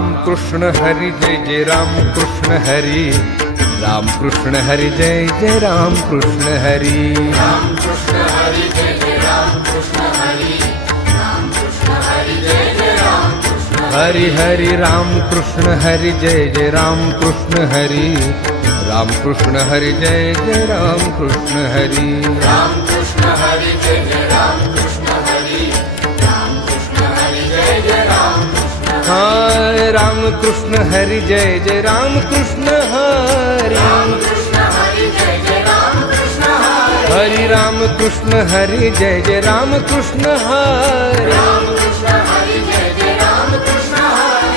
राम कृष्ण हरि जय जय राम कृष्ण हरि, राम कृष्ण हरि जय जय राम कृष्ण हरि, राम कृष्ण हरि जय जय राम कृष्ण हरि, राम कृष्ण हरि जय जय राम कृष्ण हरि हरि राम कृष्ण हरि जय जय राम कृष्ण हरि, राम कृष्ण हरि जय जय राम कृष्ण हरि, राम कृष्ण हरि जय जय राम कृष्ण हरि, राम कृष्ण हरि जय जय राम कृष्ण हाय राम कृष्ण हरि जय जय राम कृष्ण हरि, राम कृष्ण हरि जय जय राम कृष्ण हरि, हरि राम कृष्ण हरि जय जय राम कृष्ण हरि, राम कृष्ण हरि जय जय राम कृष्ण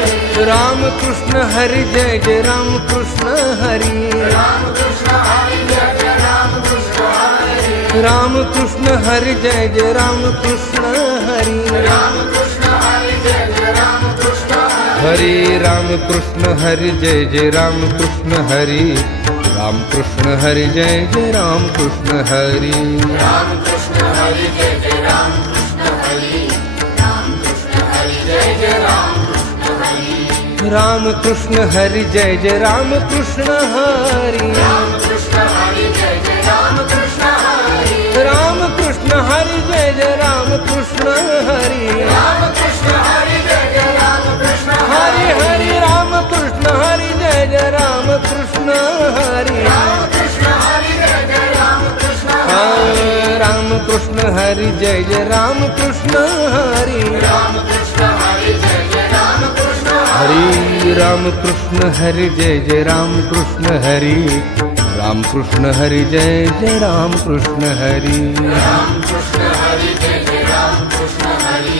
हरि, राम कृष्ण हरि जय जय राम कृष्ण हरि, राम कृष्ण हरि जय जय राम कृष्ण हरि, राम कृष्ण हरि जय जय राम कृष्ण हरि, राम कृष्ण हरि जय जय राम कृष्ण हरि, हरि राम कृष्ण हरि जय जय राम कृष्ण हरि, राम कृष्ण हरि जय जय राम कृष्ण हरि, राम कृष्ण हरि जय जय राम कृष्ण हरि, राम कृष्ण हरि जय जय राम कृष्ण हरि, राम कृष्ण हरि जय जय राम कृष्ण हरि, राम कृष्ण हरि जय जय राम कृष्ण हरि, राम कृष्ण हरि जय जय राम कृष्ण हरि, राम कृष्ण हरि जय जय राम कृष्ण हरि हरि राम कृष्ण हरि जय जय राम कृष्ण हरि, राम कृष्ण हरि जय जय राम कृष्ण हरि, राम कृष्ण हरि जय जय राम कृष्ण हरि, राम कृष्ण हरि जय जय राम कृष्ण हरि राम कृष्ण हरि जय जय राम कृष्ण हरि, राम कृष्ण हरि जय जय राम कृष्ण हरि, राम कृष्ण हरि जय जय राम कृष्ण हरि,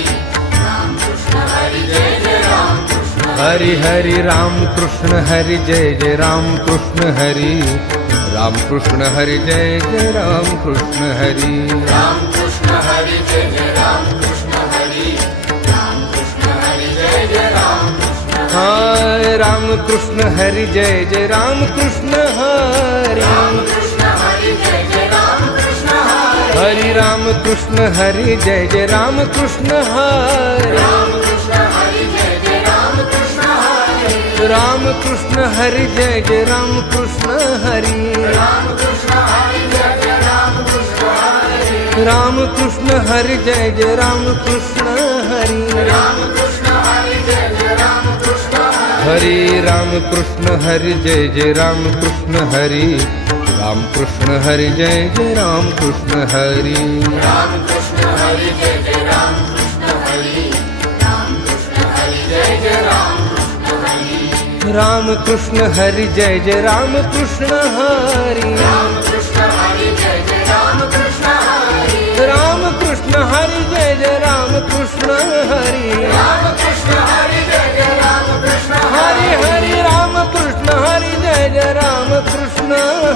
राम कृष्ण हरि जय जय राम कृष्ण हरि हरि राम कृष्ण हरि जय जय राम कृष्ण हरि, राम कृष्ण हरि जय जय राम कृष्ण हरि, राम कृष्ण हरि जय जय राम कृष्ण हरि, राम कृष्ण हरि जय जय राम कृष्ण हाय राम कृष्ण हरि जय जय राम कृष्ण हरि, राम कृष्ण हरि जय जय राम कृष्ण हरि, हरि राम कृष्ण हरि जय जय राम कृष्ण हरि, राम कृष्ण हरि जय जय राम कृष्ण हरि, राम कृष्ण हरि जय जय राम कृष्ण हरि, राम कृष्ण हरि जय जय राम कृष्ण हरि, राम कृष्ण हरि जय जय राम कृष्ण हरि, राम कृष्ण हरि जय जय राम कृष्ण हरि, हरि राम कृष्ण हरि जय जय राम कृष्ण हरि, राम कृष्ण हरि जय जय राम कृष्ण हरि, राम कृष्ण हरि जय जय राम कृष्ण हरि, राम कृष्ण हरि जय जय राम कृष्ण हरि, राम कृष्ण हरि जय जय राम कृष्ण हरि, राम कृष्ण हरि जय जय राम कृष्ण हरि, राम कृष्ण हरि जय जय राम कृष्ण हरि, राम कृष्ण हरि जय जय राम कृष्ण हरि हरि राम कृष्ण हरि जय जय राम कृष्ण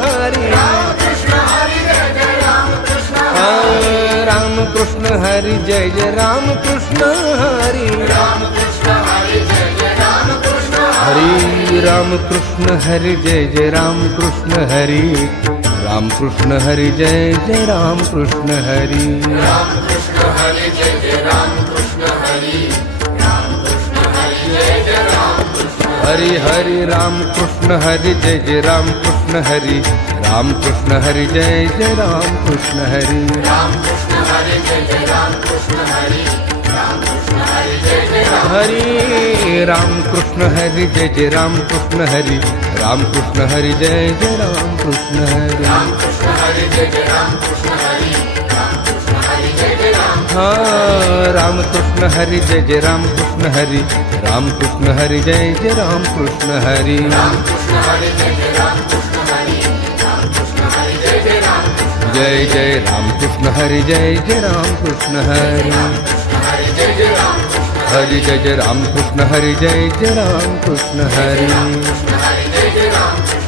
हरि, राम कृष्ण हरि जय जय राम कृष्ण हरि, राम कृष्ण हरि जय जय राम कृष्ण हरि, राम कृष्ण हरि जय जय राम कृष्ण हरि, हरि राम कृष्ण हरि जय जय राम कृष्ण हरि, राम कृष्ण हरि जय जय राम कृष्ण हरि, राम कृष्ण हरि जय जय राम कृष्ण हरि, राम कृष्ण हरि जय जय राम कृष्ण हरि हरि राम कृष्ण हरि जय जय राम कृष्ण हरि, राम कृष्ण हरि जय जय राम कृष्ण हरि, राम कृष्ण हरि जय जय राम कृष्ण हरि, राम कृष्ण हरि जय जय राम, हरि राम कृष्ण हरि जय जय राम कृष्ण हरि, राम कृष्ण हरि जय जय राम कृष्ण हरि, राम कृष्ण हरि जय जय राम कृष्ण हरि, राम कृष्ण हरि जय जय राम, हाँ राम कृष्ण हरि जय जय राम कृष्ण हरि, राम कृष्ण हरि जय जय राम कृष्ण हरि, राम कृष्ण हरि जय जय राम कृष्ण हरि, राम कृष्ण हरि जय जय राम, जय जय राम कृष्ण हरि जय जय राम कृष्ण हरि, कृष्ण हरि जय जय राम कृष्ण हरि जय जय राम कृष्ण हरि जय जय राम कृष्ण हरि, कृष्ण हरि जय जय राम कृष्ण